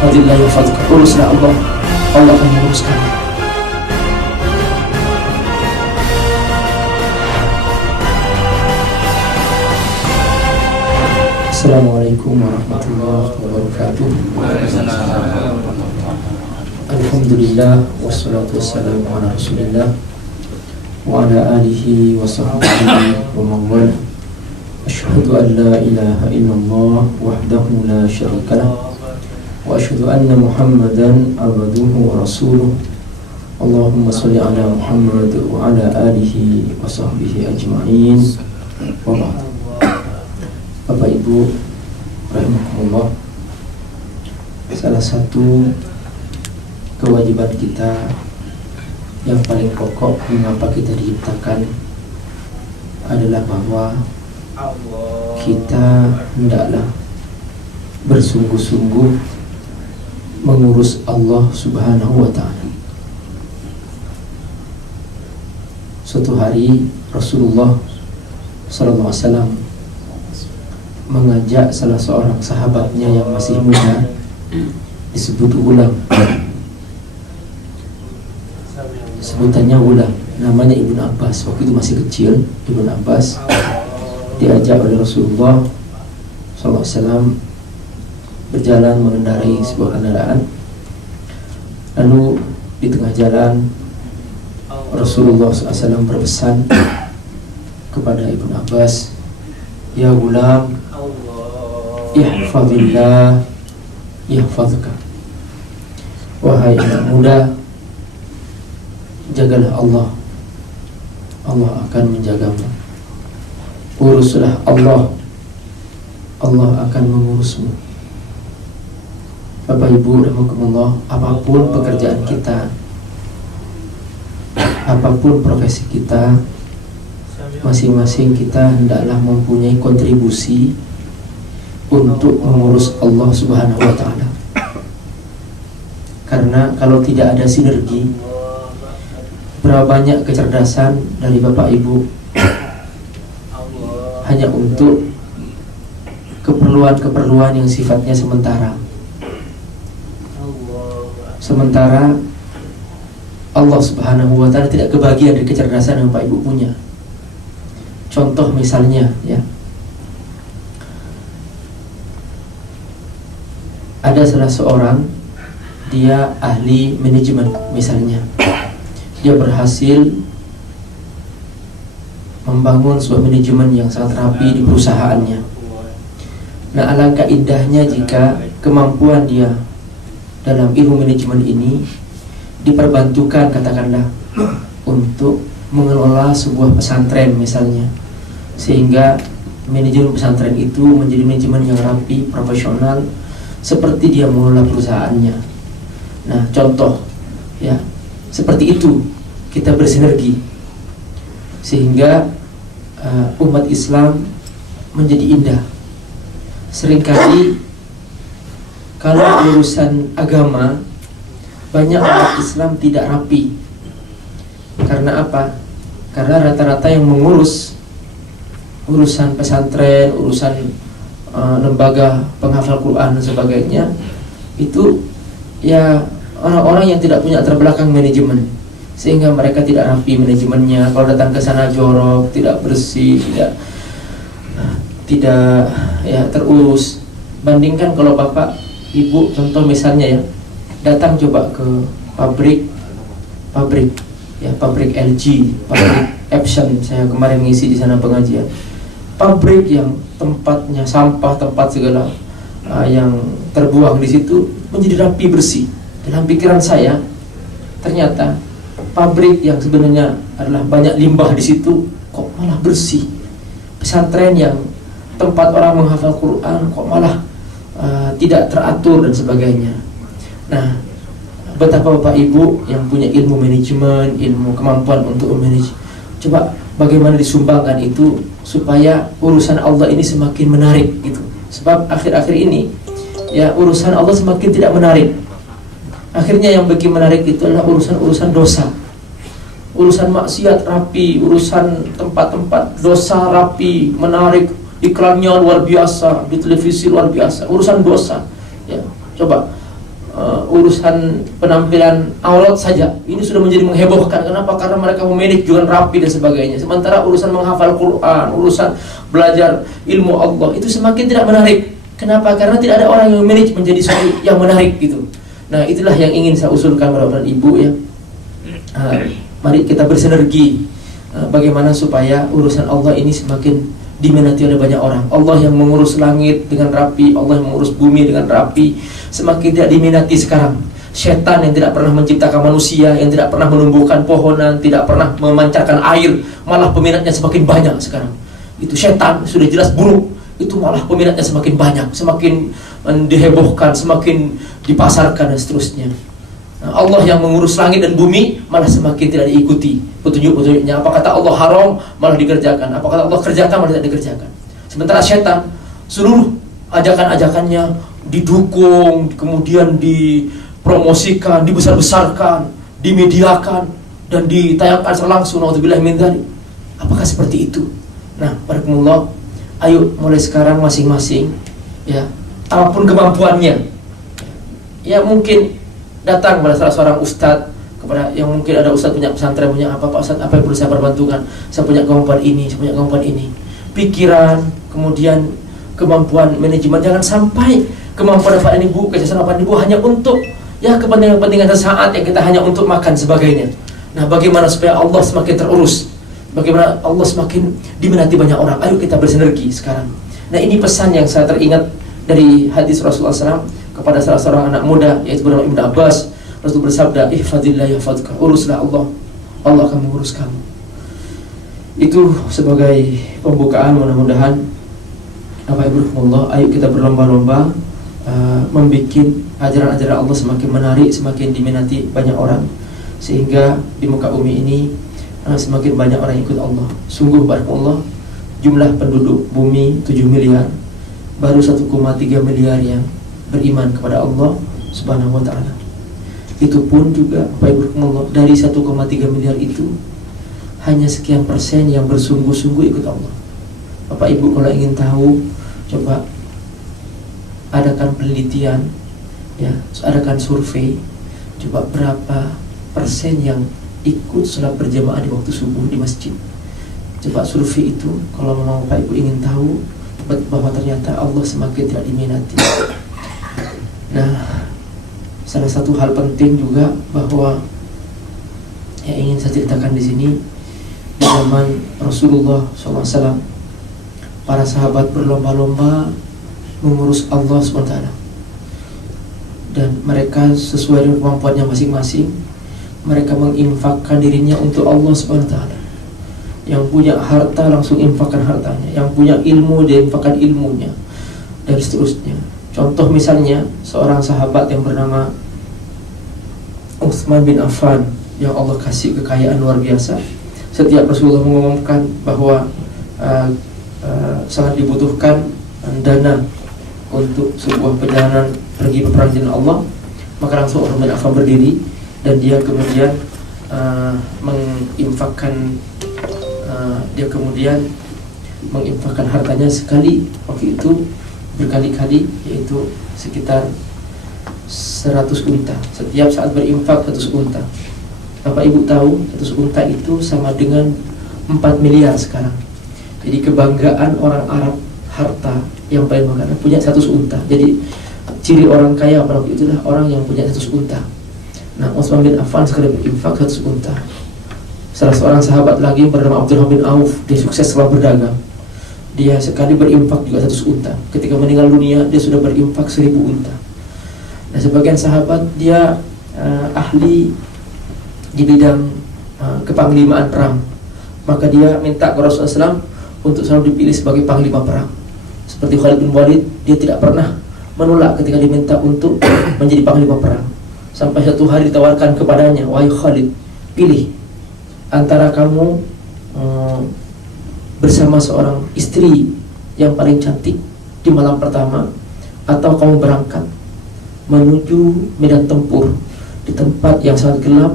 Wadillah yafadka, uruslah Allah, Allah akan menguruskan. Assalamualaikum warahmatullahi wabarakatuh. Alhamdulillah, wassalatu wassalamu ala rasulillah wa ala alihi wa sahbihi wa man wala. Asyhadu an la ilaha illallah wahdahu la syarikalah wa asyhadu anna Muhammadan abduhu wa rasuluh. Allahumma shalli ala Muhammad wa ala alihi wa sahbihi ajma'in. Wa ba'd. Bapak Ibu rahimakumullah, salah satu kewajiban kita yang paling pokok mengapa kita diciptakan adalah bahwa kita hendaklah bersungguh-sungguh mengurus Allah Subhanahu wa ta'ala. Suatu hari Rasulullah sallallahu alaihi wasallam mengajak salah seorang sahabatnya yang masih muda, disebut Ulam, sebutannya Ulam, namanya Ibnu Abbas. Waktu itu masih kecil, Ibnu Abbas diajak oleh Rasulullah SAW berjalan mengendarai sebuah kendaraan. Lalu di tengah jalan Rasulullah SAW berpesan kepada Ibnu Abbas, "Ya Ulam, ihfazillah yahfazka." Wahai anak muda, jagalah Allah, Allah akan menjagamu. Uruslah Allah, Allah akan mengurusmu. Bapak Ibu rahimakumullah, apapun pekerjaan kita, apapun profesi kita, masing-masing kita hendaklah mempunyai kontribusi untuk mengurus Allah Subhanahu wa ta'ala. Karena kalau tidak ada sinergi, berapa banyak kecerdasan dari Bapak Ibu hanya untuk keperluan-keperluan yang sifatnya sementara. Sementara Allah Subhanahu wa ta'ala tidak kebagian dari kecerdasan yang Bapak Ibu punya. Contoh misalnya, ya, ada salah seorang, dia ahli manajemen misalnya, dia berhasil membangun sebuah manajemen yang sangat rapi di perusahaannya. Nah, alangkah indahnya jika kemampuan dia dalam ilmu manajemen ini diperbantukan, katakanlah, untuk mengelola sebuah pesantren misalnya, sehingga manajemen pesantren itu menjadi manajemen yang rapi, profesional, seperti dia mengelola perusahaannya. Nah, contoh, ya, seperti itu kita bersinergi sehingga umat Islam menjadi indah. Seringkali kalau urusan agama, banyak umat Islam tidak rapi. Karena apa? Karena rata-rata yang mengurus urusan pesantren, urusan lembaga penghafal Quran dan sebagainya, itu ya orang-orang yang tidak punya latar belakang manajemen, sehingga mereka tidak rapi manajemennya. Kalau datang ke sana jorok, tidak bersih, tidak ya terurus. Bandingkan kalau Bapak Ibu, contoh misalnya ya, datang coba ke pabrik ya, pabrik LG, pabrik Epson. Saya kemarin ngisi di sana pengajian. Pabrik yang tempatnya sampah, tempat segala yang terbuang di situ menjadi rapi bersih. Dalam pikiran saya, ternyata pabrik yang sebenarnya adalah banyak limbah di situ kok malah bersih. Pesantren yang tempat orang menghafal Quran kok malah tidak teratur dan sebagainya. Nah, betapa Bapak Ibu yang punya ilmu manajemen, ilmu kemampuan untuk memanage, coba bagaimana disumbangkan itu supaya urusan Allah ini semakin menarik gitu. Sebab akhir-akhir ini ya urusan Allah semakin tidak menarik. Akhirnya yang bikin menarik itu adalah urusan-urusan dosa. Urusan maksiat rapi, urusan tempat-tempat dosa rapi, menarik, iklannya luar biasa, di televisi luar biasa. Urusan dosa, ya, coba urusan penampilan aurat saja ini sudah menjadi menghebohkan. Kenapa? Karena mereka memanage juga rapi dan sebagainya. Sementara urusan menghafal Quran, urusan belajar ilmu Allah itu semakin tidak menarik. Kenapa? Karena tidak ada orang yang manage menjadi suami yang menarik gitu. Nah, itulah yang ingin saya usulkan kepada Bapak Ibu ya. Mari kita bersinergi bagaimana supaya urusan Allah ini semakin diminati oleh banyak orang. Allah yang mengurus langit dengan rapi, Allah yang mengurus bumi dengan rapi, semakin tidak diminati sekarang. Setan yang tidak pernah menciptakan manusia, yang tidak pernah menumbuhkan pohonan, tidak pernah memancarkan air, malah peminatnya semakin banyak sekarang. Itu setan sudah jelas buruk, itu malah peminatnya semakin banyak, semakin dihebohkan, semakin dipasarkan dan seterusnya. Nah, Allah yang mengurus langit dan bumi malah semakin tidak diikuti petunjuk-petunjuknya. Apa kata Allah haram malah dikerjakan, apa kata Allah kerjakan malah tidak dikerjakan. Sementara setan seluruh ajakan-ajakannya didukung, kemudian dipromosikan, dibesar-besarkan, dimediakan dan ditayangkan secara langsung. Nauzubillahi min dzalik. Apakah seperti itu? Nah, barakallahu, ayo mulai sekarang masing-masing ya, apapun kemampuannya. Ya mungkin datang pada salah seorang ustadz, kepada yang mungkin ada ustadz punya pesantren, punya apa, Pak Ustadz, apa yang perlu saya perbantukan? Saya punya kemampuan ini, saya punya kemampuan ini. Pikiran, kemudian kemampuan manajemen. Jangan sampai kemampuan Bapak Ibu, kesehatan Bapak Ibu hanya untuk ya kepentingan-kepentingan sesaat yang kita hanya untuk makan sebagainya. Nah, bagaimana supaya Allah semakin terurus? Bagaimana Allah semakin diminati banyak orang? Ayo kita bersinergi sekarang. Nah, ini pesan yang saya teringat dari hadis Rasulullah SAW kepada salah seorang anak muda, yaitu bernama Ibnu Abbas. Rasul bersabda, ihfadillah yahfadka, uruslah Allah, Allah akan mengurus kamu. Itu sebagai pembukaan. Mudah-mudahan Bapak Ibu Allah, ayo kita berlomba-lomba membuat ajaran-ajaran Allah semakin menarik, semakin diminati banyak orang, sehingga di muka bumi ini semakin banyak orang yang ikut Allah. Sungguh barakallah, jumlah penduduk bumi 7 miliar, baru 1,3 miliar yang beriman kepada Allah Subhanahu wa ta'ala. Itu pun juga Bapak Ibu Allah, dari 1,3 miliar itu hanya sekian persen yang bersungguh-sungguh ikut Allah. Bapak Ibu kalau ingin tahu, coba adakan penelitian ya, adakan survei, coba berapa persen yang ikut sholat berjamaah di waktu subuh di masjid. Coba survei itu, kalau memang Bapak Ibu ingin tahu bahwa ternyata Allah semakin tidak diminati. Nah, salah satu hal penting juga bahwa yang ingin saya ceritakan di sini, di zaman Rasulullah SAW, para sahabat berlomba-lomba mengurus Allah SWT, dan mereka sesuai dengan kemampuannya masing-masing. Mereka menginfakkan dirinya untuk Allah SWT. Yang punya harta langsung infakkan hartanya, yang punya ilmu dia infakkan ilmunya, dan seterusnya. Contoh misalnya seorang sahabat yang bernama Utsman bin Affan, yang Allah kasih kekayaan luar biasa. Setiap Rasulullah mengumumkan bahwa sangat dibutuhkan dana untuk sebuah perjalanan pergi berperang di jalan Allah, maka langsung Utsman bin Affan berdiri dan dia kemudian menginfakkan hartanya sekali waktu itu berkali-kali, yaitu sekitar 100 unta. Setiap saat berinfak 100 unta. Bapak Ibu tahu 100 unta itu sama dengan 4 miliar sekarang. Jadi kebanggaan orang Arab, harta yang paling bangga punya 100 unta. Jadi ciri orang kaya pada waktu itulah orang yang punya 100 unta. Nah, Utsman bin Affan sekali berinfak 100 unta. Salah seorang sahabat lagi bernama Abdurrahman bin Auf, dia sukses setelah berdagang. Dia sekali berinfak juga 100 unta. Ketika meninggal dunia dia sudah berinfak 1000 unta. Nah, sebagian sahabat dia ahli di bidang kepanglimaan perang, maka dia minta ke Rasulullah SAW untuk selalu dipilih sebagai panglima perang. Seperti Khalid bin Walid, dia tidak pernah menolak ketika diminta untuk menjadi panglima perang. Sampai satu hari ditawarkan kepadanya, wahai Khalid, pilih antara kamu bersama seorang istri yang paling cantik di malam pertama, atau kamu berangkat menuju medan tempur di tempat yang sangat gelap,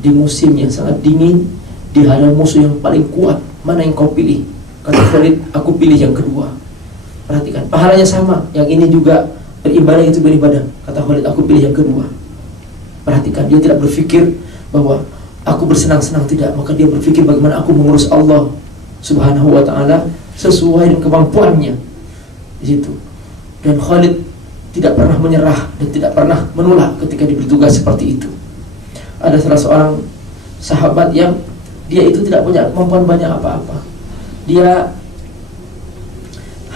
di musim yang sangat dingin, di hadapan musuh yang paling kuat. Mana yang kau pilih? Kata Khalid, aku pilih yang kedua. Perhatikan, pahalanya sama. Yang ini juga beribadah itu beribadah. Kata Khalid, aku pilih yang kedua. Perhatikan, dia tidak berpikir bahwa aku bersenang-senang, tidak. Maka dia berpikir bagaimana aku mengurus Allah Subhanahu wa ta'ala sesuai dengan kemampuannya di situ. Dan Khalid tidak pernah menyerah dan tidak pernah menolak ketika diberi tugas seperti itu. Ada salah seorang sahabat yang dia itu tidak punya kemampuan banyak apa-apa. Dia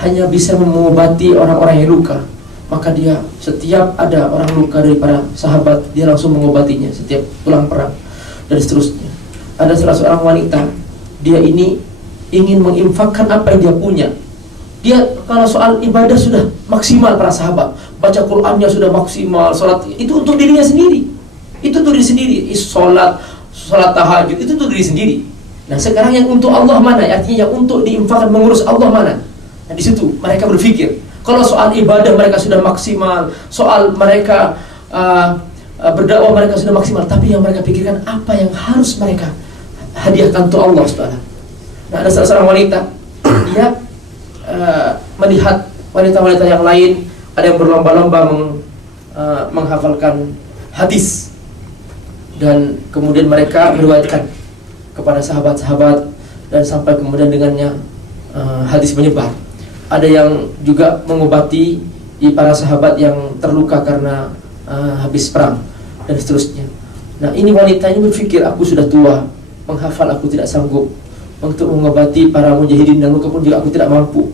hanya bisa mengobati orang-orang yang luka. Maka dia setiap ada orang luka dari para sahabat, dia langsung mengobatinya setiap pulang perang dan seterusnya. Ada salah seorang wanita, dia ini ingin menginfakkan apa yang dia punya. Dia kalau soal ibadah sudah maksimal para sahabat, baca Qur'annya sudah maksimal, sholat itu untuk dirinya sendiri. Itu untuk diri sendiri, sholat tahajud itu untuk diri sendiri. Nah sekarang yang untuk Allah mana? Artinya yang untuk diinfakkan mengurus Allah mana? Nah di situ mereka berpikir. Kalau soal ibadah mereka sudah maksimal, soal mereka berdakwah mereka sudah maksimal, tapi yang mereka pikirkan apa yang harus mereka hadiahkan untuk Allah Subhanahu. Nah ada salah seorang wanita, dia melihat wanita-wanita yang lain ada yang berlomba-lomba menghafalkan hadis, dan kemudian mereka meriwayatkan kepada sahabat-sahabat, dan sampai kemudian dengannya hadis menyebar. Ada yang juga mengobati para sahabat yang terluka karena habis perang dan seterusnya. Nah ini wanita ini berpikir, aku sudah tua, menghafal aku tidak sanggup, untuk mengobati para mujahidin dan luka pun juga aku tidak mampu.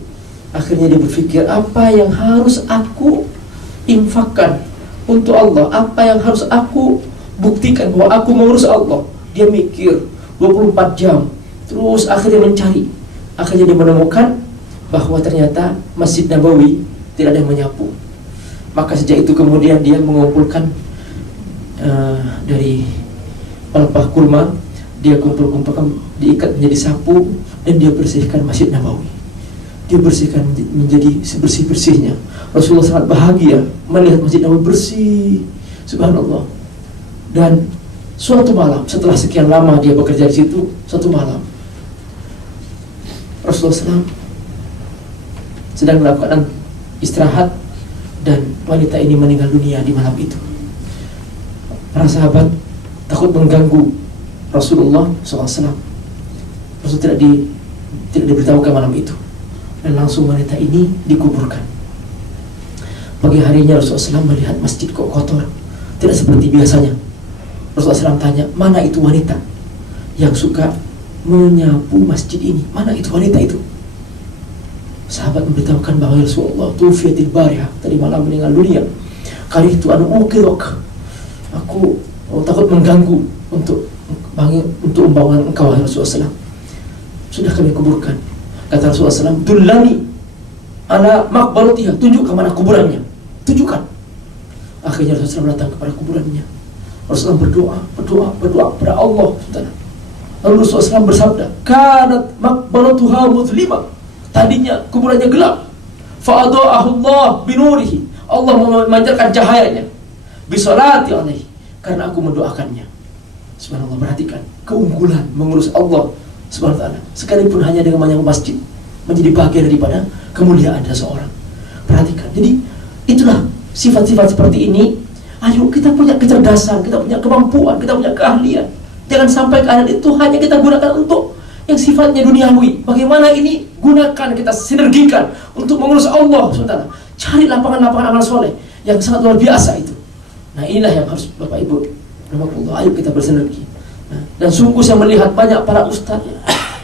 Akhirnya dia berpikir, apa yang harus aku infakkan untuk Allah, apa yang harus aku buktikan bahwa aku mengurus Allah. Dia mikir 24 jam, terus akhirnya mencari. Akhirnya dia menemukan bahwa ternyata Masjid Nabawi tidak ada yang menyapu. Maka sejak itu kemudian dia mengumpulkan dari pelepah kurma, dia kumpulkan, diikat menjadi sapu, dan dia bersihkan Masjid Nabawi. Dia bersihkan menjadi sebersih-bersihnya. Rasulullah sangat bahagia melihat Masjid Nabawi bersih, subhanallah. Dan suatu malam, setelah sekian lama dia bekerja di situ, suatu malam Rasulullah SAW sedang melakukan istirahat, dan wanita ini meninggal dunia di malam itu. Para sahabat takut mengganggu Rasulullah SAW. Rasul tidak diberitahukan malam itu, dan langsung wanita ini dikuburkan. Pagi harinya Rasulullah SAW melihat masjid kok kotor, tidak seperti biasanya. Rasulullah SAW tanya, mana itu wanita yang suka menyapu masjid ini? Mana itu wanita itu? Sahabat memberitahukan bahwa Rasulullah tufiyatil barihah, tadi malam meninggal dunia. Kali itu aku takut mengganggu untuk membangun engkau, Rasulullah SAW. Sudah kami kuburkan. Kata Rasulullah SAW, dullani ala maqbaratiha, tunjukkan mana kuburannya, tunjukkan. Akhirnya Rasulullah SAW datang kepada kuburannya. Rasulullah berdoa kepada Allah. Lalu Rasulullah SAW bersabda, kanat maqbaratuha muzlimah, tadinya kuburannya gelap, fa'adha'ahu Allah binurihi, Allah memancarkan cahayanya, bisolati alaihi, karena aku mendoakannya. Subhanallah, perhatikan keunggulan mengurus Allah Subhanahu wa ta'ala, sekalipun hanya dengan menyambut masjid, menjadi bagian daripada kemuliaan seseorang. Perhatikan, jadi itulah sifat-sifat seperti ini. Ayo kita punya kecerdasan, kita punya kemampuan, kita punya keahlian. Jangan sampai keahlian itu hanya kita gunakan untuk yang sifatnya duniawi. Bagaimana ini gunakan, kita sinergikan untuk mengurus Allah SWT. Cari lapangan-lapangan amal soleh yang sangat luar biasa itu. Nah inilah yang harus Bapak Ibu, ayo kita bersinergi. Nah, dan sungguh saya melihat banyak para ustadz,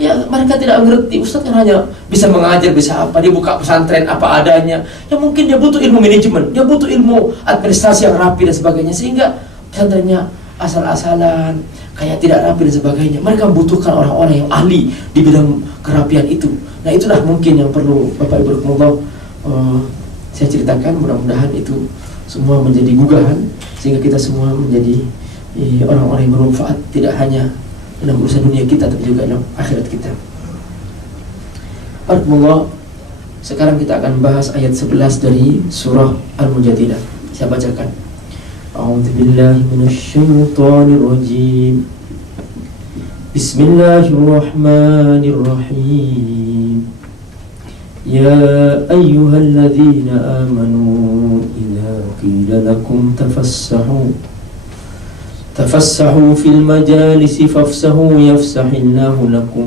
ya mereka tidak mengerti. Ustadz kan hanya bisa mengajar, bisa apa, dia buka pesantren apa adanya. Ya mungkin dia butuh ilmu manajemen, dia butuh ilmu administrasi yang rapi dan sebagainya, sehingga pesantrennya asal-asalan, kayak tidak rapi dan sebagainya. Mereka membutuhkan orang-orang yang ahli di bidang kerapian itu. Nah itulah mungkin yang perlu Bapak Ibu saya ceritakan. Mudah-mudahan itu semua menjadi gugahan, sehingga kita semua menjadi orang-orang yang bermanfaat, tidak hanya dalam urusan dunia kita, tapi juga dalam akhirat kita. Alhamdulillah. Sekarang kita akan bahas ayat 11 dari surah Al-Mujadilah. Saya bacakan. A'udzubillahi minasyaitonirrajim. Bismillahirrahmanirrahim. Ya ayyuhalladzina amanu لكم تفسحوا في المجالس فافسحوا يفسح الله لكم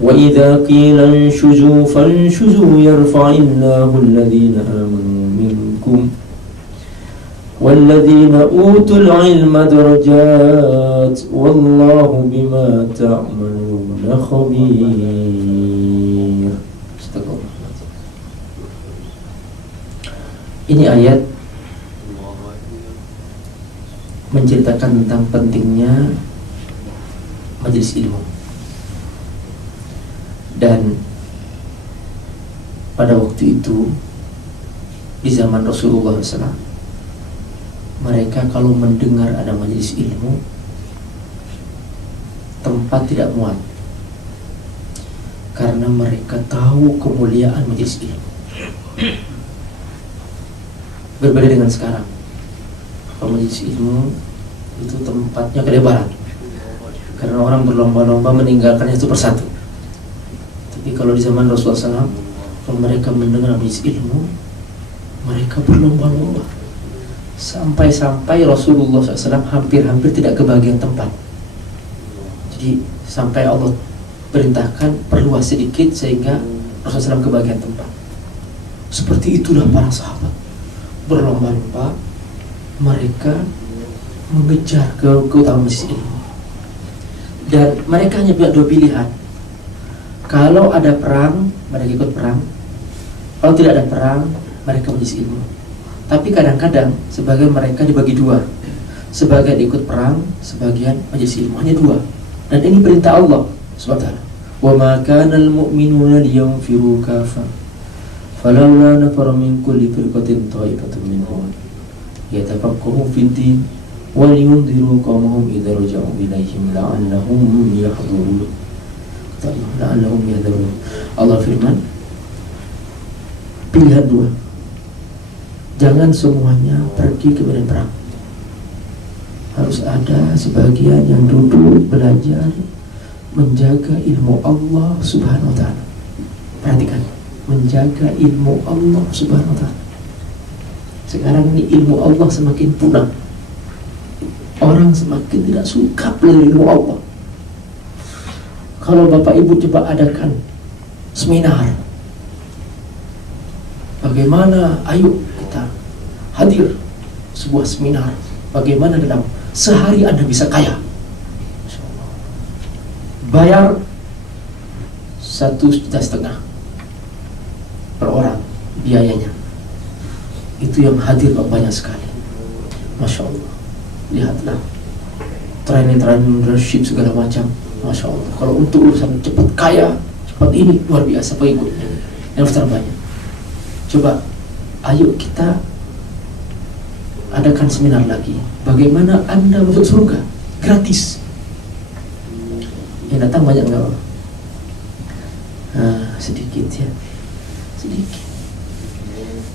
وإذا قيل انشزوا فانشزوا يرفع الله الذين آمنوا منكم والذين أوتوا العلم درجات والله بما تعملون خبير. Ini ayat menceritakan tentang pentingnya majelis ilmu. Dan pada waktu itu di zaman Rasulullah SAW, mereka kalau mendengar ada majelis ilmu, tempat tidak muat, karena mereka tahu kemuliaan majelis ilmu. Berbeda dengan sekarang. Kalau majelis ilmu itu tempatnya kelebaran, karena orang berlomba-lomba meninggalkannya itu persatu. Tapi kalau di zaman Rasulullah SAW, kalau mereka mendengar majelis ilmu, mereka berlomba-lomba. Sampai-sampai Rasulullah SAW hampir-hampir tidak kebagian tempat. Jadi sampai Allah perintahkan perluas sedikit sehingga Rasulullah SAW kebagian tempat. Seperti itulah para sahabat berlomba-lomba, mereka mengejar keutamaan majelis ilmu. Dan mereka hanya punya dua pilihan. Kalau ada perang, mereka ikut perang. Kalau tidak ada perang, mereka majelis ilmu. Tapi kadang-kadang sebagian mereka dibagi dua, sebagian ikut perang, sebagian majelis ilmu. Hanya dua. Dan ini perintah Allah SWT. Wa ma kana al-mu'minuna liyanfiru kafa falawla nafara min kulli firqatin ta'ifatun minhum yatafaqahu fid din wa liyunziru qawmahum idza raja'u ilaihim la'allahum yahdurun. Allah firman, pilihan dua. Jangan semuanya pergi ke medan perang. Harus ada sebagian yang duduk belajar menjaga ilmu Allah Subhanahu wa ta'ala. Perhatikan, menjaga ilmu Allah Subhanahu wa ta'ala. Sekarang ini ilmu Allah semakin punah. Orang semakin tidak suka belajar ilmu Allah. Kalau Bapak Ibu coba adakan seminar, bagaimana, ayo kita hadir sebuah seminar, bagaimana dalam sehari Anda bisa kaya. Bayar 1,5 juta per orang biayanya. Itu yang hadir banyak sekali. Masya Allah. Lihatlah training leadership segala macam. Masya Allah. Kalau untuk urusan cepat kaya, cepat ini luar biasa pengikutnya yang terbanyak. Coba, ayo kita adakan seminar lagi. Bagaimana Anda masuk surga gratis? Yang datang banyak nggak? Sedikit ya, sedikit.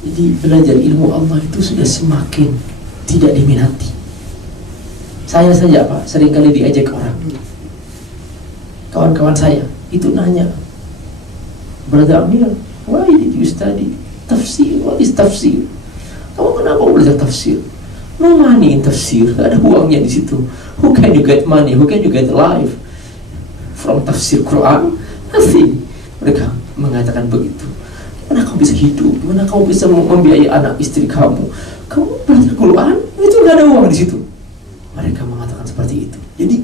Jadi belajar ilmu Allah itu sudah semakin tidak diminati. Saya saja Pak, seringkali diajak orang, kawan-kawan saya itu nanya, Brother Amir, why did you study tafsir? What is tafsir? Kamu kenapa belajar tafsir? No money in tafsir, gak ada uangnya di situ. Who can you get money? Who can you get life from tafsir Quran? Nothing. Mereka mengatakan begitu. Gimana kamu bisa hidup? Gimana kamu bisa membiayai anak istri kamu? Kamu belajar Quran itu gak ada uang di situ. Mereka mengatakan seperti itu. Jadi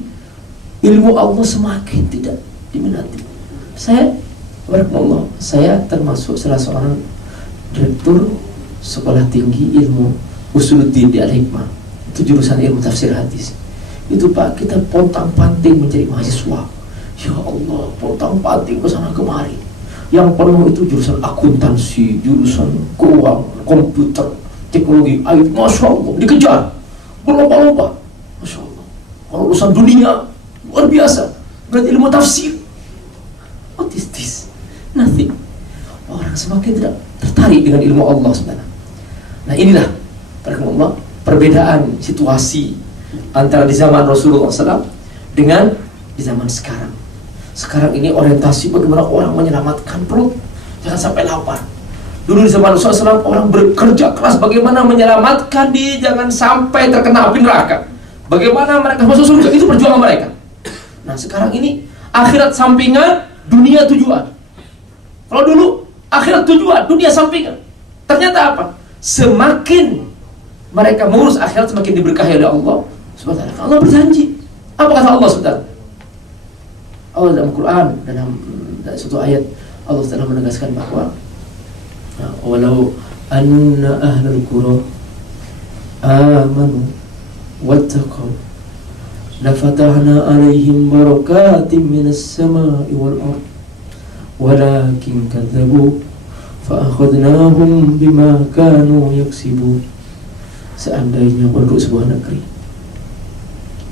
ilmu Allah semakin tidak diminati. Saya termasuk salah seorang direktur sekolah tinggi ilmu Usuluddin di Al-Hikmah. Itu jurusan ilmu tafsir hadis. Itu Pak, kita pontang-panting mencari mahasiswa. Ya Allah, pontang-panting ke sana kemari. Yang penuh itu jurusan akuntansi, jurusan keuangan, komputer, teknologi, IT. Masya Allah, dikejar berlomba-lomba. Masya Allah. Kalau urusan dunia luar biasa. Berarti ilmu tafsir. What is this? Nothing. Orang semakin tidak tertarik dengan ilmu Allah sebenarnya. Nah inilah perbedaan situasi antara di zaman Rasulullah SAW dengan di zaman sekarang. Sekarang ini orientasi bagaimana orang menyelamatkan perut, jangan sampai lapar. Dulu di zaman Rasulullah SAW orang bekerja keras bagaimana menyelamatkan diri jangan sampai terkena api neraka. Bagaimana mereka masuk surga, itu perjuangan mereka. Nah sekarang ini akhirat sampingan, dunia tujuan. Kalau dulu akhirat tujuan, dunia sampingan. Ternyata apa? Semakin mereka mengurus akhirat, semakin diberkahi oleh Allah Subhanahu wa ta'ala. Allah berjanji. Apa kata Allah Subhanahu wa ta'ala? Allah dalam Quran, dalam suatu ayat Allah telah menegaskan bahwa walau anna ahlul qura amanu wattaqaw lafatahna alaihim barakatim minas samai wal ard walakin kadzabu fa akhadnahum bima kanu yaksibun. Seandainya penduduk sebuah negeri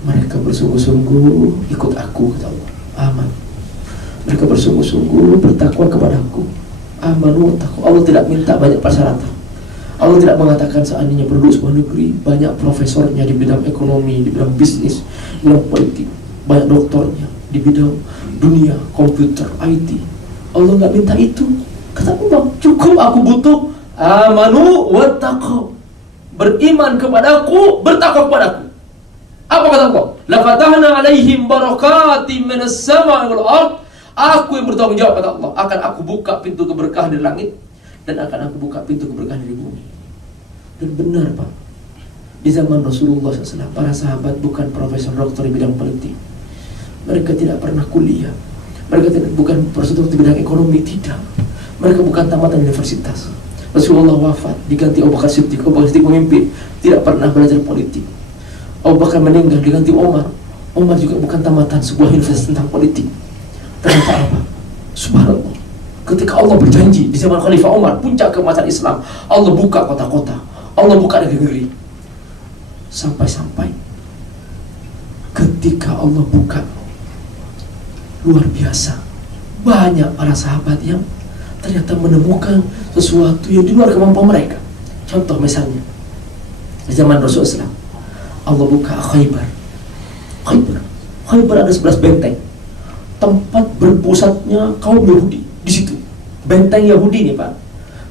mereka bersungguh-sungguh ikut aku, kata Allah, aman, mereka bersungguh-sungguh bertakwa kepadaku, amanu takwa. Allah tidak minta banyak persyaratan. Allah tidak mengatakan seandainya penduduk sebuah negeri banyak profesornya di bidang ekonomi, di bidang bisnis, di bidang politik, banyak doktornya di bidang dunia komputer, IT. Allah nggak minta itu. Kata Allah, cukup aku butuh amanu wa taqwa, beriman kepadaku, bertakwa kepadaku. Apa kata Allah? La fatahna alaihim barakatim minas sama'i wal ard. Aku yang bertanggung jawab, kata Allah, akan aku buka pintu keberkahan dari langit dan akan aku buka pintu keberkahan dari bumi. Dan benar Pak, di zaman Rasulullah SAW para sahabat bukan profesor doktor di bidang politik. Mereka tidak pernah kuliah. Mereka bukan profesor di bidang ekonomi, tidak. Mereka bukan tamatan universitas. Rasulullah wafat diganti Abu Bakar Siddiq. Abu Bakar Siddiq memimpin, tidak pernah belajar politik. Abu Bakar meninggal diganti Umar. Umar juga bukan tamatan sebuah universitas tentang politik. Ternyata apa? Subhanallah, ketika Allah berjanji di zaman Khalifah Umar, puncak keemasan Islam, Allah buka kota-kota, Allah buka negeri-negeri. Sampai-sampai ketika Allah buka, luar biasa, banyak para sahabat yang ternyata menemukan sesuatu yang di luar kemampuan mereka. Contoh misalnya di zaman Rasulullah SAW, Allah buka Khaybar. Khaybar ada 11 benteng, tempat berpusatnya kaum Yahudi. Di situ benteng Yahudi nih Pak.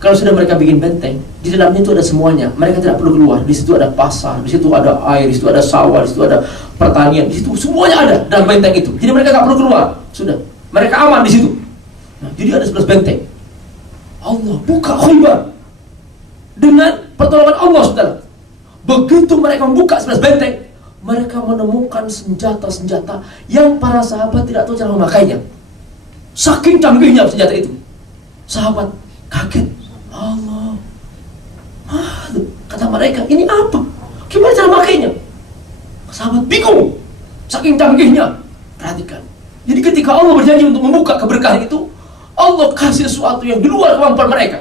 Kalau sudah mereka bikin benteng, di dalamnya itu ada semuanya. Mereka tidak perlu keluar. Di situ ada pasar, di situ ada air, di situ ada sawah, di situ ada pertanian, di situ semuanya ada dalam benteng itu. Jadi mereka tidak perlu keluar. Sudah, mereka aman di situ. Nah, jadi ada 11 benteng. Allah buka Khaybar dengan pertolongan Allah, Saudara. Begitu mereka membuka 11 benteng, mereka menemukan senjata-senjata yang para sahabat tidak tahu cara memakainya. Saking canggihnya senjata itu, sahabat kaget. Allah, kata mereka, ini apa? Gimana cara memakainya? Sahabat bingung, saking canggihnya. Perhatikan. Jadi ketika Allah berjanji untuk membuka keberkahan itu, Allah kasih sesuatu yang di luar kemampuan mereka.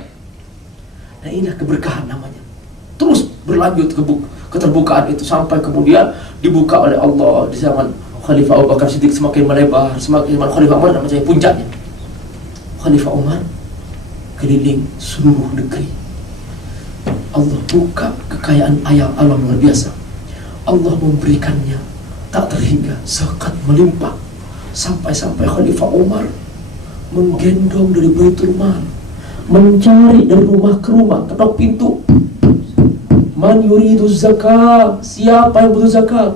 Nah, inilah keberkahan namanya. Terus berlanjut keterbukaan itu sampai kemudian dibuka oleh Allah di zaman Khalifah Abu Bakar Siddiq, semakin melebar, semakin Khalifah Umar dan mencapai puncaknya. Khalifah Umar keliling seluruh negeri. Allah buka kekayaan alam luar biasa. Allah memberikannya tak terhingga, zakat melimpah. Sampai-sampai Khalifah Umar menggendong dari Baitul Mal, mencari dari rumah ke rumah, ketok pintu. Man yuridu zakat, siapa yang butuh zakat?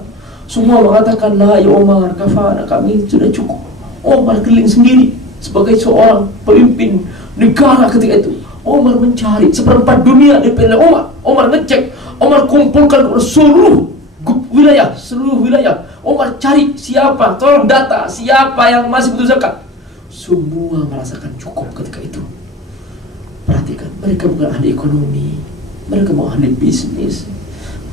Semua mengatakan, la ya Umar, kafana, kami sudah cukup. Umar keliling sendiri sebagai seorang pemimpin negara ketika itu. Umar mencari seperempat dunia dipilih Umar. Umar ngecek, Umar kumpulkan seluruh wilayah. Umar cari siapa, tolong data siapa yang masih butuh zakat. Semua merasakan cukup ketika itu. Perhatikan, mereka bukan ahli ekonomi, mereka mau ahli bisnis.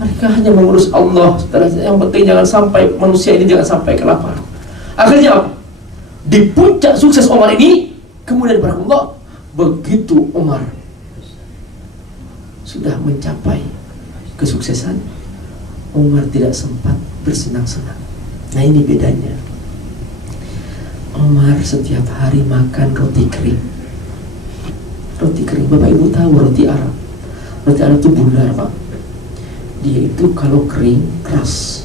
Mereka hanya mengurus Allah. Yang penting jangan sampai manusia ini jangan sampai kelaparan. Akhirnya apa? Di puncak sukses Umar ini, kemudian barakallah, begitu Umar sudah mencapai kesuksesan, Umar tidak sempat bersenang-senang. Nah, ini bedanya. Umar setiap hari makan roti kering. Roti kering, Bapak Ibu tahu roti Arab. Roti Arab itu bundar Pak. Dia itu kalau kering keras,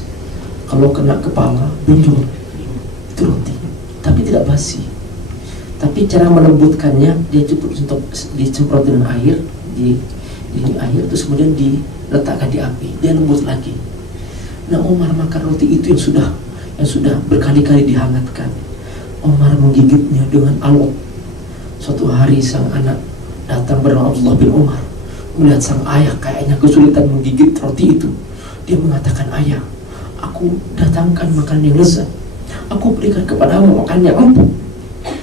kalau kena kepala benjol. Itu roti, tapi tidak basi. Tapi cara melembutkannya, dia cukup untuk disemprot dengan air, di air, terus kemudian diletakkan di api, dia lembut lagi. Nah, Umar makan roti itu yang sudah berkali-kali dihangatkan. Umar menggigitnya dengan alot. Suatu hari sang anak datang bernama Abdullah bin Umar, melihat sang ayah kayaknya kesulitan menggigit roti itu. Dia mengatakan, ayah, aku datangkan makanan yang lezat, aku berikan kepadamu makanan yang empuk.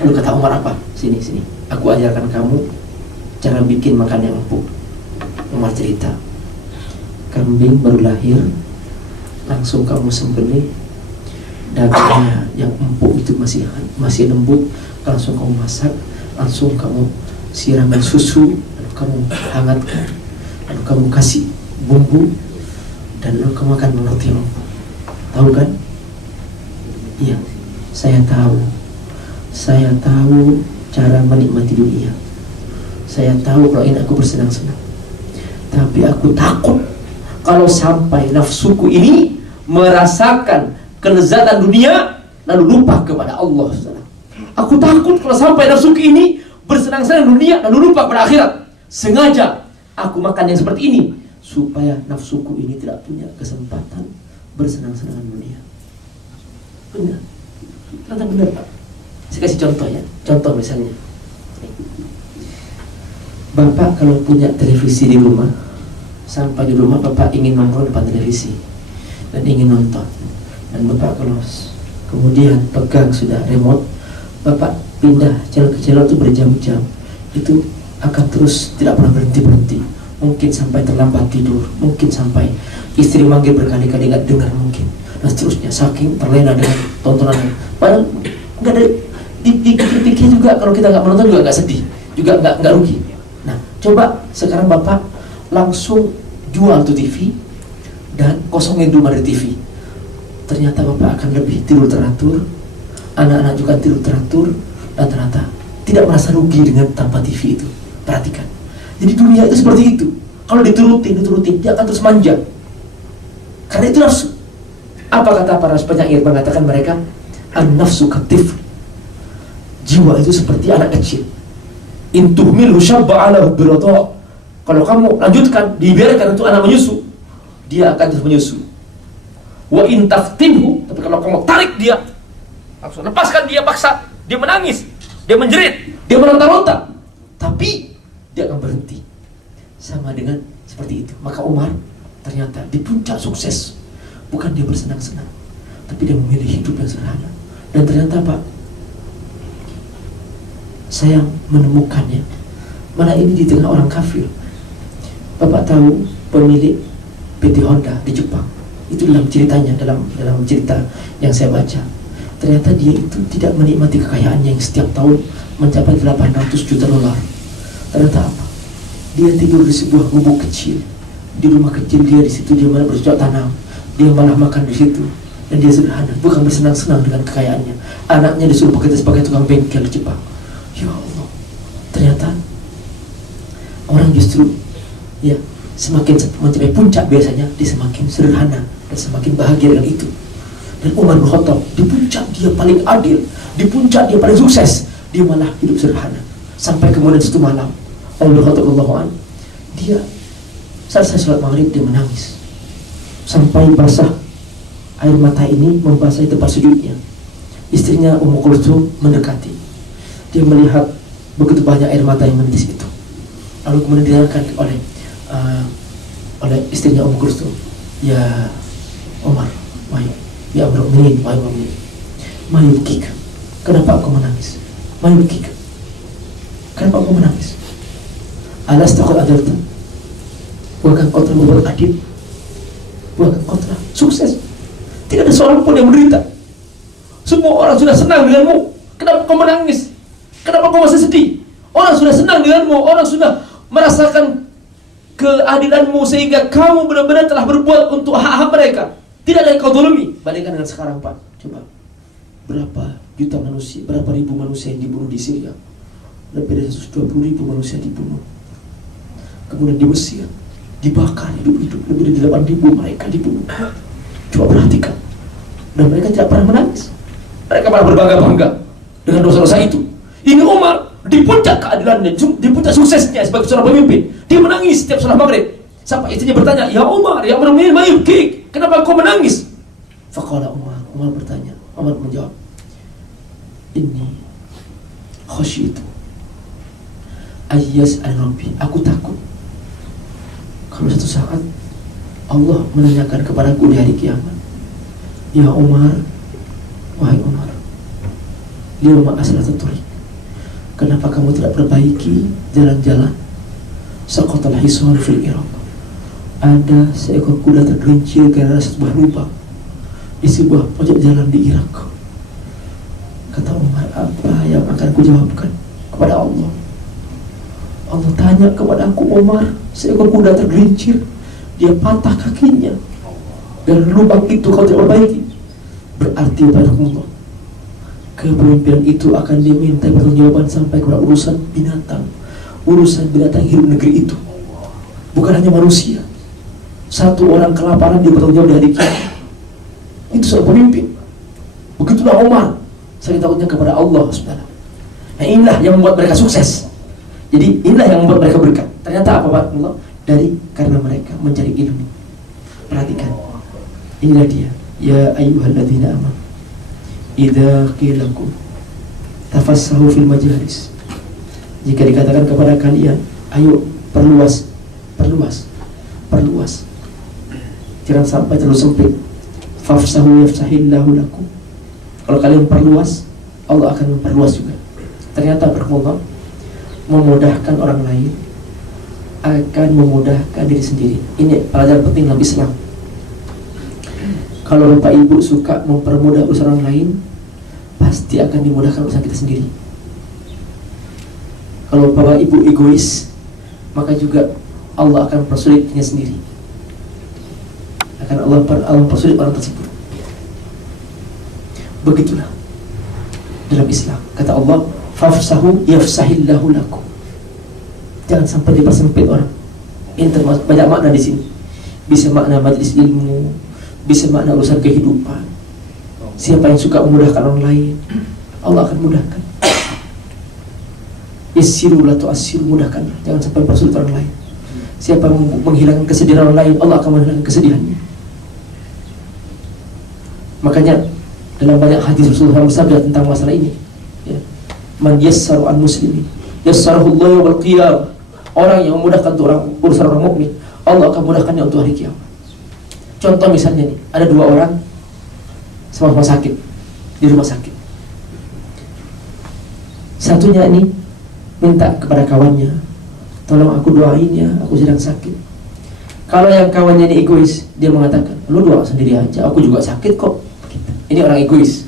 Lalu kata Umar apa? Sini, aku ajarkan kamu cara bikin makanan yang empuk. Umar cerita, kambing baru lahir, langsung kamu sembelih, dagingnya yang empuk itu masih lembut, langsung kamu masak, langsung kamu siramkan susu, lalu kamu hangatkan, lalu kamu kasih bumbu, dan lalu kamu akan roti yang empuk. Tahu kan? Iya, saya tahu cara menikmati dunia. Saya tahu kalau ini aku bersenang-senang, tapi aku takut kalau sampai nafsuku ini merasakan kelezatan dunia lalu lupa kepada Allah. Aku takut kalau sampai nafsuku ini bersenang-senang dunia lalu lupa pada akhirat. Sengaja aku makan yang seperti ini supaya nafsuku ini tidak punya kesempatan bersenang-senang dunia. Benar, ternyata benar, Pak. Saya kasih contoh ya. Contoh misalnya, Bapak kalau punya televisi di rumah, sampai di rumah Bapak ingin nongkrong depan televisi dan ingin nonton, dan Bapak kalau kemudian pegang sudah remote, Bapak pindah channel ke channel itu berjam-jam, itu akan terus tidak pernah berhenti. Mungkin sampai terlambat tidur, mungkin sampai istri manggil berkali-kali nggak dengar mungkin, dan seterusnya, saking terlena dengan tontonannya. Padahal nggak ada dipikir juga, kalau kita nggak menonton juga nggak sedih, juga nggak rugi. Nah, coba sekarang Bapak langsung jual tuh TV dan kosongin rumah dari TV. Ternyata Bapak akan lebih tidur teratur, anak-anak juga tidur teratur, dan ternyata tidak merasa rugi dengan tanpa TV itu. Perhatikan. Jadi dunia itu seperti itu. Kalau diturutin, dia akan terus manja. Karena itu nafsu. Apa kata para penyair mengatakan mereka, an-nafsu katif. Jiwa itu seperti anak kecil. Intuhmilhu syabba ala hubbiradha. Kalau kamu lanjutkan, dibiarkan untuk anak menyusu, dia akan terus menyusu. Wa in taftimhu, tapi kalau kamu tarik dia, langsung lepaskan dia, paksa, dia menangis, dia menjerit, dia meronta-ronta, tapi dia akan berhenti. Sama dengan seperti itu. Maka Umar ternyata di puncak sukses, bukan dia bersenang-senang, tapi dia memilih hidup yang sederhana. Dan ternyata Pak, saya menemukannya, mana ini di tengah orang kafir. Bapak tahu pemilik PT Honda di Jepang, itu dalam ceritanya, dalam cerita yang saya baca, ternyata dia itu tidak menikmati kekayaannya yang setiap tahun mencapai 800 juta dolar. Ternyata apa? Dia tidur di sebuah gubuk kecil, di rumah kecil dia, di situ dia malah bercocok tanam, dia malah makan di situ, dan dia sederhana, bukan bersenang-senang dengan kekayaannya. Anaknya disuruh bekerja sebagai tukang bengkel di Jepang. Ya Allah, ternyata orang justru ya semakin mencapai puncak biasanya dia semakin sederhana dan semakin bahagia dengan itu. Dan Umar bin Khattab di puncak dia paling adil, di puncak dia paling sukses, dia malah hidup sederhana. Sampai kemudian satu malam Umar bin Khattab dia selesai sholat maghrib, dia menangis sampai basah, air mata ini membasahi tempat sujudnya. Istrinya Ummu Kulthum mendekati, dia melihat begitu banyak air mata yang menitis itu. Lalu kemudian ditanyakan oleh istrinya Ummu Kulthum, ya Umar, ya Amirul Mukminin, mayukik, kenapa aku menangis? Mayukik, kenapa aku menangis? Alas takut adalta, bukan kau telah berbuat adil, bukan kau telah sukses, tidak ada seorang pun yang menderita, semua orang sudah senang denganmu, kenapa kau menangis? Kenapa kau masih sedih? Orang sudah senang denganmu, orang sudah merasakan keadilanmu sehingga kamu benar-benar telah berbuat untuk hak-hak mereka. Tidak ada yang kau zalimi. Bandingkan dengan sekarang, Pak. Coba berapa juta manusia, berapa ribu manusia yang dibunuh di Syria? Lebih dari 120.000 manusia dibunuh. Kemudian di Mesir dibakar hidup-hidup, lebih dari 8.000 mereka dibunuh. Coba perhatikan. Dan mereka tidak pernah menangis. Mereka malah berbangga-bangga dengan dosa-dosa itu. Ini Umar di puncak keadilannya, di puncak suksesnya sebagai seorang pemimpin. Dia menangis setiap salat maghrib. Sampai istrinya bertanya, "Ya Umar, ya Umar, kenapa kau menangis?" Faqala Umar bertanya. Umar menjawab, "Inni khasyitu ayyas al-rabbi." Aku takut kalau satu saat Allah menanyakan kepadaku di hari kiamat, "Ya Umar, wahai Umar, lima asalatul tariq, kenapa kamu tidak perbaiki jalan-jalan? Saqatal hisan fil Iraq." Ada seekor kuda tergelincir karena sebuah lubang di sebuah pojok jalan di Irak. Kata Umar, apa yang akan kujawabkan kepada Allah? Allah tanya kepada aku, Umar, seekor kuda tergelincir, dia patah kakinya, dan lubang itu kau tidak perbaiki. Berarti pada Allah, kepemimpinan itu akan diminta pertanggungjawaban sampai kepada urusan binatang hidup negeri itu, bukan hanya manusia. Satu orang kelaparan dia bertanggung jawab di hari kiamat. Itu seorang pemimpin. Begitulah Umar, saya takutnya kepada Allah Subhanahu. Nah, inilah yang membuat mereka sukses. Jadi inilah yang membuat mereka berkat. Ternyata apa Pak Allah? Karena mereka mencari ilmu. Perhatikan, inilah dia. Ya ayyuhalladzina amanu idza qila lakum tafassahu fil majalis. Jika dikatakan kepada kalian, ayo perluas. Jangan sampai terlalu sempit. Fafsahu yafsahillahu lakum. Kalau kalian perluas, Allah akan memperluas juga. Ternyata berkumpulah memudahkan orang lain akan memudahkan diri sendiri. Ini pelajaran penting dalam Islam. Kalau Bapak Ibu suka mempermudah urusan orang lain, pasti akan dimudahkan urusan kita sendiri. Kalau Bapak Ibu egois, maka juga Allah akan mempersulit dirinya sendiri. Akan Allah mempersulit orang tersebut. Begitulah dalam Islam. Kata Allah, fafsahu yafsahillahu lakum. Jangan sampai dipersempit orang. Ini termasuk banyak makna di sini. Bisa makna majlis ilmu, bisa makna urusan kehidupan. Siapa yang suka memudahkan orang lain, Allah akan mudahkan. Yassiru la tu'assiru, mudahkan. Jangan sampai mempersulit orang lain. Siapa yang menghilangkan kesedihan orang lain, Allah akan menghilangkan kesedihannya. Makanya dalam banyak hadis Rasulullah bersabda tentang masalah ini, ya, man yassaru an muslimin yassarahu Allah yawmal qiyamah. Orang yang memudahkan untuk urusan orang mukmin, Allah akan mudahkannya untuk hari kiamat. Contoh misalnya nih, ada dua orang sama-sama sakit di rumah sakit. Satunya ini minta kepada kawannya, tolong aku doain ya, aku sedang sakit. Kalau yang kawannya ini egois, dia mengatakan, lu doa sendiri aja, aku juga sakit kok. Ini orang egois.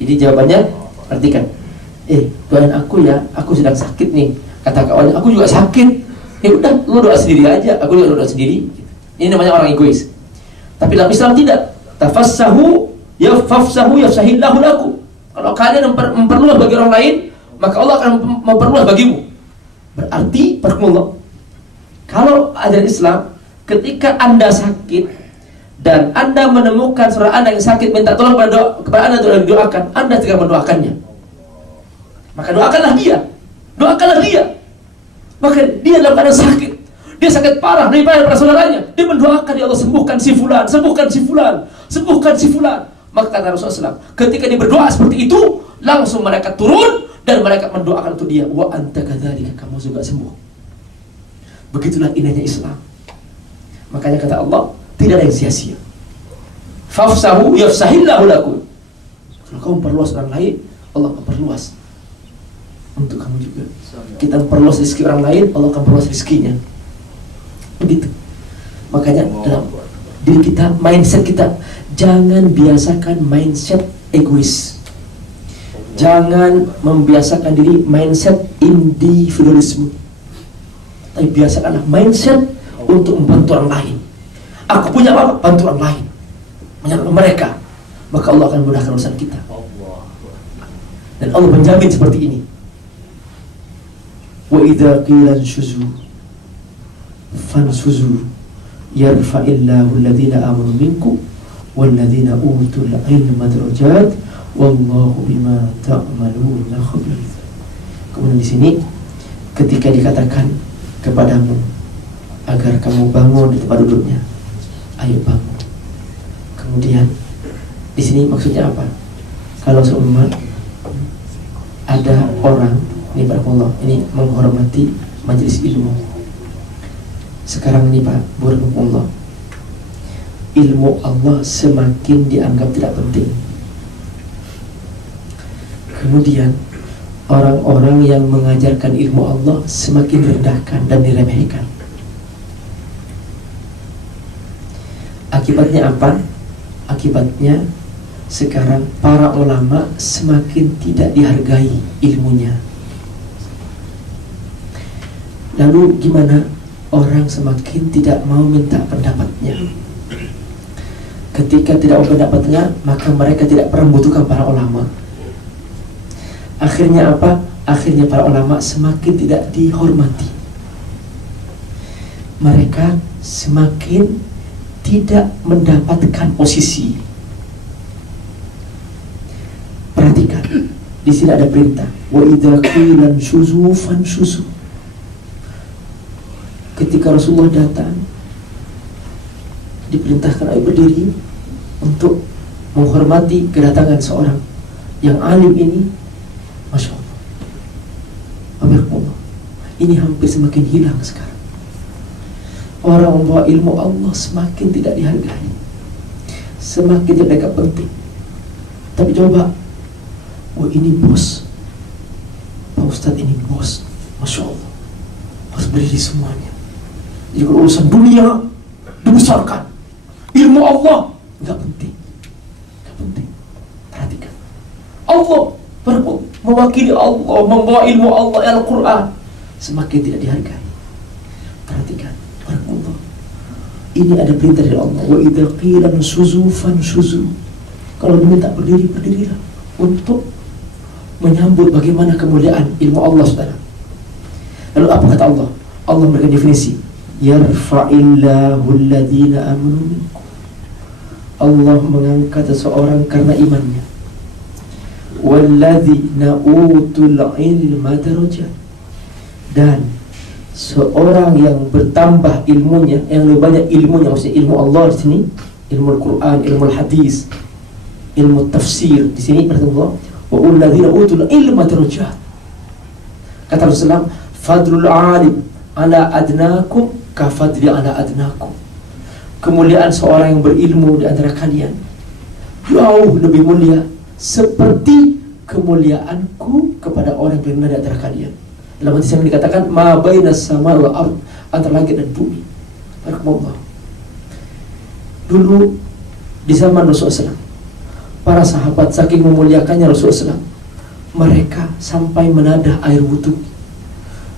Jadi jawabannya, perhatikan, doain aku ya, aku sedang sakit nih. Kata kawannya, aku juga sakit. Ya udah, lu doa sendiri aja, aku juga doa sendiri. Ini namanya orang egois. Tapi dalam Islam tidak. Tafassahu yafsahillahu lakum. Kalau kalian memperluas bagi orang lain, maka Allah akan memperluas bagimu. Berarti berkumul. Kalau ajaran Islam, ketika Anda sakit dan Anda menemukan seorang Anda yang sakit minta tolong kepada Anda untuk didoakan, Anda segera mendoakannya. Maka doakanlah dia. Maka dia dalam keadaan sakit, dia sakit parah daripada saudaranya, dia mendoakan, ya Allah sembuhkan si fulan. Maka kata Rasulullah SAW, ketika dia berdoa seperti itu, langsung mereka turun dan mereka mendoakan untuk dia. Wa anta kadzalika, kamu juga sembuh. Begitulah indahnya Islam. Makanya kata Allah, tidak ada yang sia-sia. Fafsahu yafsahillahu lakum. Kalau kamu perluas orang lain, Allah akan perluas untuk kamu juga. Kita perluas rezeki orang lain, Allah akan perluas rezekinya. Begitu. Makanya dalam diri kita, mindset kita, jangan biasakan mindset egois. Jangan membiasakan diri mindset individualisme. Tapi biasakanlah mindset untuk membantu orang lain. Aku punya apa? Bantu orang lain, menyerang mereka. Maka Allah akan memudahkan urusan kita. Dan Allah menjamin seperti ini. Wa idza qila anshuzu fansuzu yarfa'illahu alladhina amanu minkum walladzina utul ilma darajat wallahu bima ta'maluna khabir. Kemudian di sini ketika dikatakan kepadamu agar kamu bangun di tempat duduknya, ayo bangun. Kemudian di sini maksudnya apa? Kalau seumpama ada orang ini barakallah, ini menghormati majelis ilmu. Sekarang ini Pak, barakallah, ilmu Allah semakin dianggap tidak penting. Kemudian orang-orang yang mengajarkan ilmu Allah semakin direndahkan dan diremehkan. Akibatnya apa? Akibatnya sekarang para ulama semakin tidak dihargai ilmunya. Lalu gimana? Orang semakin tidak mau minta pendapatnya. Ketika tidak mau pendapatnya, maka mereka tidak pernah membutuhkan para ulama. Akhirnya apa? Akhirnya para ulama semakin tidak dihormati. Mereka semakin tidak mendapatkan posisi. Perhatikan, di sini ada perintah. Wa idza qila shuzu fanshuzu. Ketika Rasulullah datang, diperintahkan ayo berdiri untuk menghormati kedatangan seorang yang alim ini. Masya Allah, Alhamdulillah. Ini hampir semakin hilang sekarang. Orang membawa ilmu Allah semakin tidak dihargai, semakin tidak penting. Tapi coba, oh ini bos, Pak Ustadz ini bos, Masya Allah, harus berdiri semuanya. Jadi kalau urusan dunia dibesarkan, ilmu Allah nggak penting, nggak penting. Perhatikan, Allah mewakili Allah, membawa ilmu Allah, Al-Quran, semakin tidak dihargai. Perhatikan, Allah, ini ada perintah dari Allah. Wa idza qila shuzu fanshuzu. Kalau diminta berdiri, berdirilah untuk menyambut bagaimana kemuliaan ilmu Allah, saudara. Lalu apa kata Allah? Allah memberikan definisi, yarfa'illahu alladhina amanu minkum. Allah mengangkat seseorang karena imannya. Walladzina utul ilma darajat. Dan seorang yang bertambah ilmunya, yang lebih banyak ilmunya, maksudnya ilmu Allah di sini, ilmu Al-Quran, ilmu Al-Hadis, ilmu tafsir di sini berarti Allah. Wa alladzina utul ilma darajat. Kata Rasulullah, fadlul alim ala adnakum kafadli ala adnakum. Kemuliaan seorang yang berilmu di antara kalian jauh lebih mulia seperti kemuliaanku kepada orang yang rendah di antara kalian. Dalam hadis yang dikatakan ma bainas sama wal ard, antara langit dan bumi. Barakallah. Dulu di zaman Rasulullah SAW, para sahabat saking memuliakannya Rasulullah SAW, mereka sampai menadah air wudhu.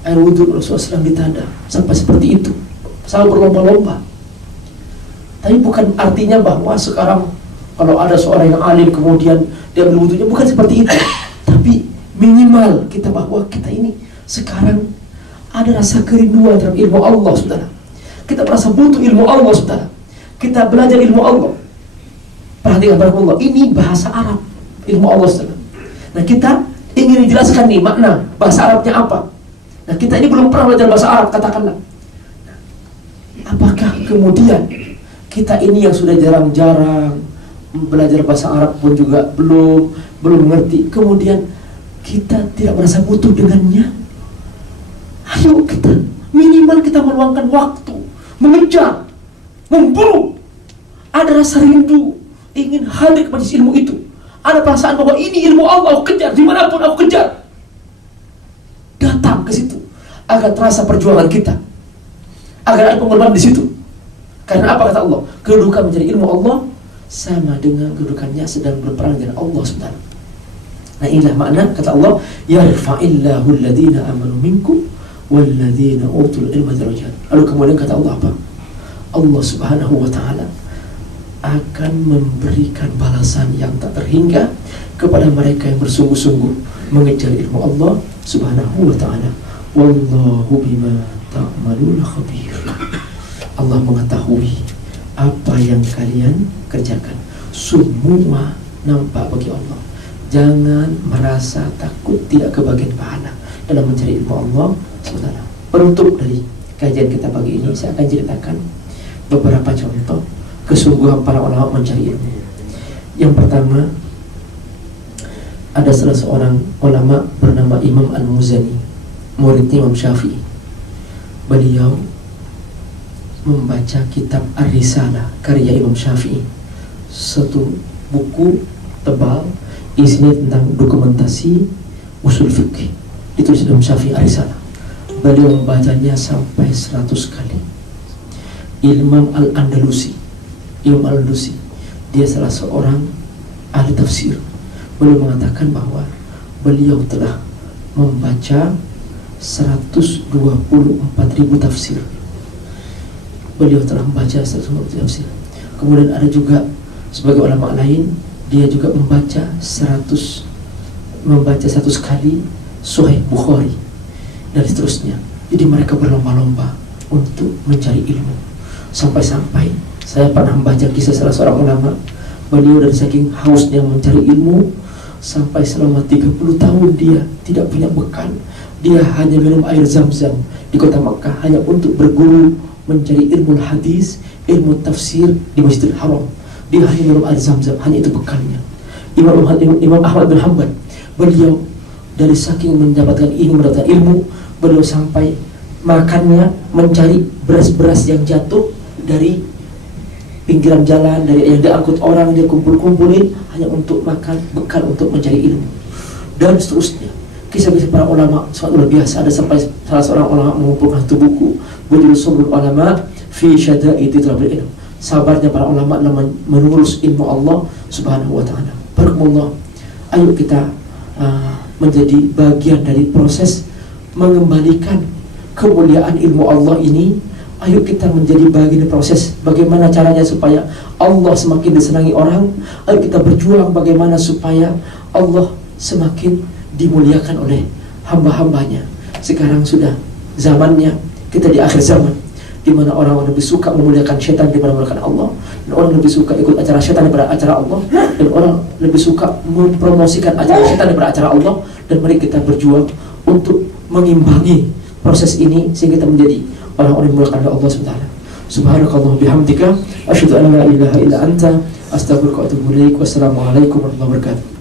Air wudhu Rasulullah SAW ditadah sampai seperti itu, sampai berlomba-lomba. Tapi bukan artinya bahwa sekarang kalau ada seorang yang alim kemudian dia ambil wudhunya, bukan seperti itu. Tapi minimal kita bahwa kita ini sekarang ada rasa kerinduan terhadap ilmu Allah, saudara. Kita merasa butuh ilmu Allah, saudara. Kita belajar ilmu Allah. Perhatikan barakallah, ini bahasa Arab, ilmu Allah, saudara. Nah kita ingin dijelaskan nih makna bahasa Arabnya apa. Nah kita ini belum pernah belajar bahasa Arab, katakanlah. Apakah kemudian kita ini yang sudah jarang-jarang belajar bahasa Arab pun juga belum mengerti, kemudian kita tidak merasa butuh dengannya? Ayo kita minimal kita meluangkan waktu, mengejar, memburu. Ada rasa rindu, ingin hadir kepada ilmu itu. Ada perasaan bahwa ini ilmu Allah, aku kejar, dimanapun aku kejar. Datang ke situ agar terasa perjuangan kita, agar ada pengorbanan di situ. Karena apa kata Allah? Kedudukan mencari ilmu Allah sama dengan kedudukannya sedang berperang dengan Allah SWT. Nah inilah makna kata Allah, yarfa'illahu alladhina amanu minkum walladzina utul ilma darajat. Lalu kemudian kata Allah apa? Allah Subhanahu wa taala akan memberikan balasan yang tak terhingga kepada mereka yang bersungguh-sungguh mengejar ilmu Allah Subhanahu wa taala. Wallahu bima ta'maluna khabir. Allah mengetahui apa yang kalian kerjakan. Semua nampak bagi Allah. Jangan merasa takut tidak kebagian pahala. dalam mencari ilmu Allah SWT. Penutup dari kajian kita pagi ini, saya akan ceritakan beberapa contoh kesungguhan para ulama mencari ilmu. Yang pertama, ada salah seorang ulama bernama Imam Al-Muzani, muridnya Imam Syafi'i. Beliau membaca kitab Ar-Risalah karya Imam Syafi'i, satu buku tebal isinya tentang dokumentasi usul fikih, ditulis Imam Syafi'i Ar-Risalah. Beliau membacanya sampai 100 kali. Imam Al-Andalusi, dia salah seorang ahli tafsir. Beliau mengatakan bahwa beliau telah membaca 124.000 tafsir. Beliau telah membaca 124 tafsir. Kemudian ada juga sebagai ulama lain, dia juga membaca 100 kali Sahih Bukhari dan seterusnya. Jadi mereka berlomba-lomba untuk mencari ilmu. Sampai-sampai saya pernah membaca kisah salah seorang ulama. Beliau dari saking hausnya mencari ilmu, sampai selama 30 tahun dia tidak punya bekal. Dia hanya minum air zam-zam di kota Makkah hanya untuk berguru mencari ilmu hadis, ilmu tafsir di Masjidil Haram. Dia hanya minum air zam-zam, hanya itu bekalnya. Imam Ahmad bin Hanbal, beliau dari saking mendapatkan ilmu, beliau sampai makannya mencari beras-beras yang jatuh dari pinggiran jalan, dari yang diangkut orang, dia kumpul-kumpulin hanya untuk makan, bekal untuk mencari ilmu, dan seterusnya. Kisah-kisah para ulama sangat luar biasa. Ada sampai salah seorang ulama mengumpulkan satu buku berjudul Sabrul Ulama fi Syada'idi Talabil Ilm, sabarnya para ulama dalam mengurus ilmu Allah Subhanahu wa taala. Barakallah. Ayo kita menjadi bagian dari proses mengembalikan kemuliaan ilmu Allah ini. Ayo kita menjadi bagian dari proses bagaimana caranya supaya Allah semakin disenangi orang. Ayo kita berjuang bagaimana supaya Allah semakin dimuliakan oleh hamba-hambanya. Sekarang sudah zamannya kita di akhir zaman, di mana orang lebih suka memuliakan syaitan daripada memuliakan Allah, dan orang lebih suka ikut acara syaitan daripada acara Allah, dan orang lebih suka mempromosikan acara syaitan daripada acara Allah. Dan mari kita berjuang untuk mengimbangi proses ini sehingga kita menjadi orang-orang yang dimuliakan oleh Allah SWT. Subhanakallah bihamdika asyhadu an la ilaha illa anta astaghfiruka wa atubu ilaik. Wassalamualaikum warahmatullahi wabarakatuh.